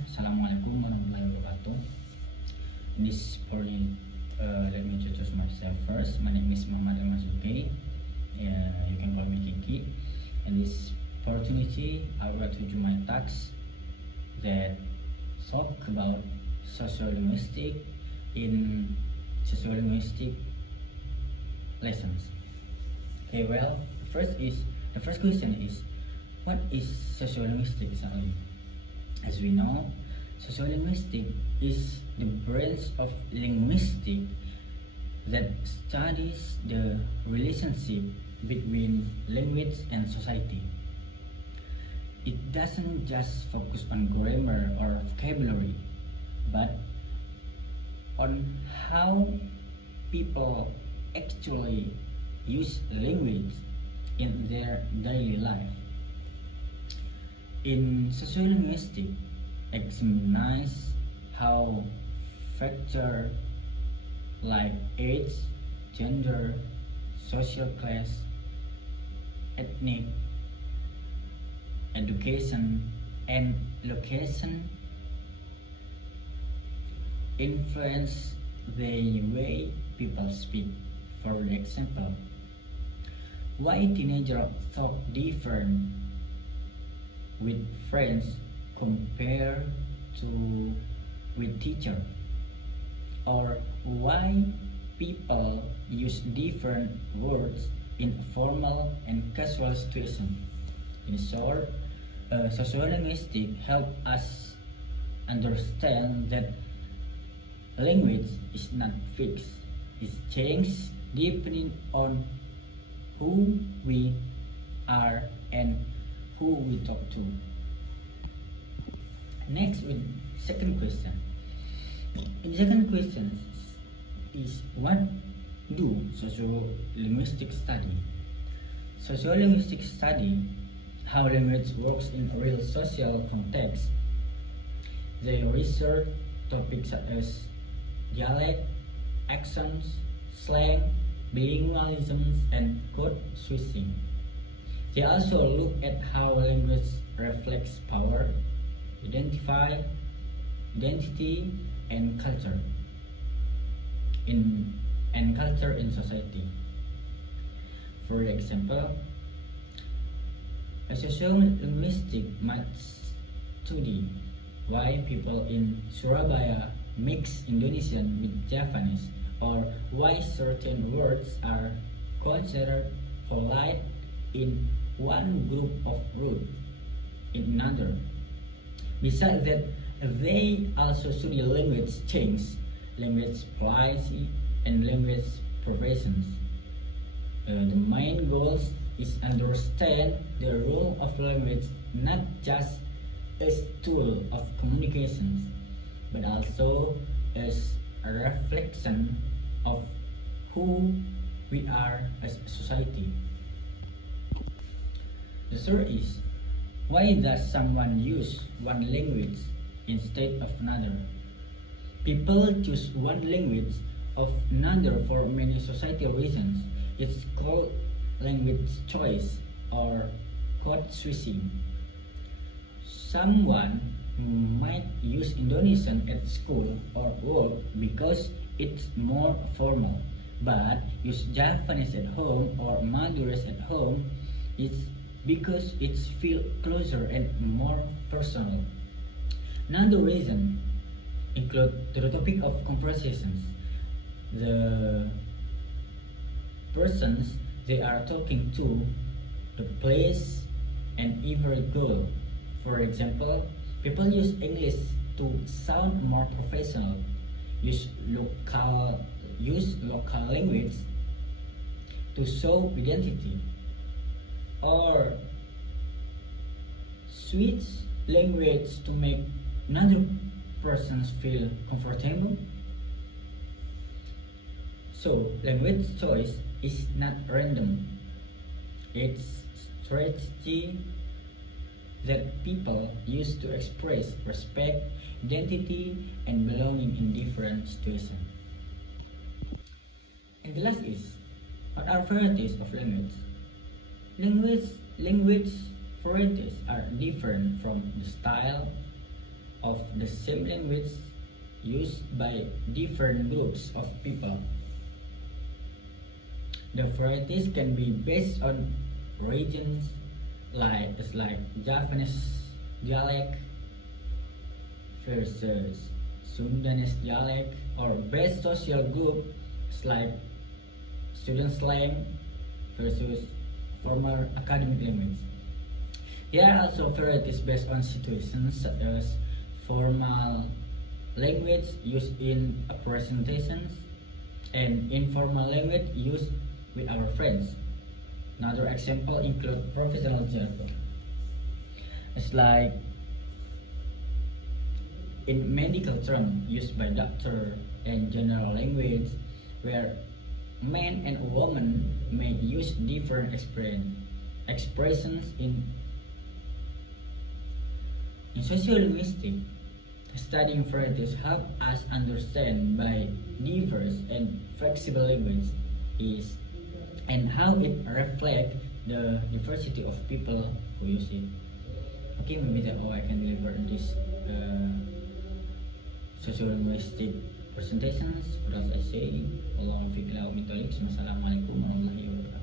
Assalamualaikum warahmatullahi wabarakatuh. In this morning, let me introduce myself first. My name is Muhammad Al-Mazuki. You can call me Kiki. In this opportunity, I would like to do my talks that talk about sociolinguistic in sociolinguistic lessons. Okay, well, the first question is, what is sociolinguistic exactly? As we know, sociolinguistic is the branch of linguistics that studies the relationship between language and society. It doesn't just focus on grammar or vocabulary, but on how people actually use language in their daily life. In sociolinguistics, examines how factors like age, gender, social class, ethnic, education, and location influence the way people speak. For example, why teenagers talk different with friends compared to with teacher, or why people use different words in formal and casual situation. In short, sociolinguistics help us understand that language is not fixed. It changes depending on who we are and who we talk to. Next, with second question. In second question is, what do sociolinguistics study? Sociolinguistics study how language works in real social context. They research topics such as dialect, accents, slang, bilingualism, and code switching. They also look at how language reflects power, identity, and culture in society. For example, a sociolinguistic might study why people in Surabaya mix Indonesian with Japanese, or why certain words are considered polite in one group of root in another. Besides that, they also study language change, language policy, and language professions. The main goal is understand the role of language not just as tool of communications, but also as a reflection of who we are as a society. The third is, why does someone use one language instead of another? People choose one language of another for many societal reasons. It's called language choice or code switching. Someone might use Indonesian at school or work because it's more formal, but use Japanese at home or Mandarin at home it's because it feels closer and more personal. Another reason include the topic of conversations, the persons they are talking to, the place, and even goal. For example, people use English to sound more professional, use local language to show identity, or switch language to make another person feel comfortable. So, language choice is not random. It's strategy that people use to express respect, identity, and belonging in different situations. And the last is, what are varieties of language? Language varieties are different from the style, of the same language used by different groups of people. The varieties can be based on regions like Javanese dialect versus Sundanese dialect, or based social group like student slang versus formal academic language. There are also varieties based on situations such as formal language used in presentations and informal language used with our friends. Another example include professional jargon. It's like in medical term used by doctor and general language, where man and woman may use different expressions in sociolinguistics. Studying varieties help us understand by diverse and flexible language is and how it reflects the diversity of people who use it. Okay, maybe that's all I can deliver in this sociolinguistic presentations. As I say, Allahumma fiqh lahu min taliq. Wassalamualaikum warahmatullahi wabarakatuh.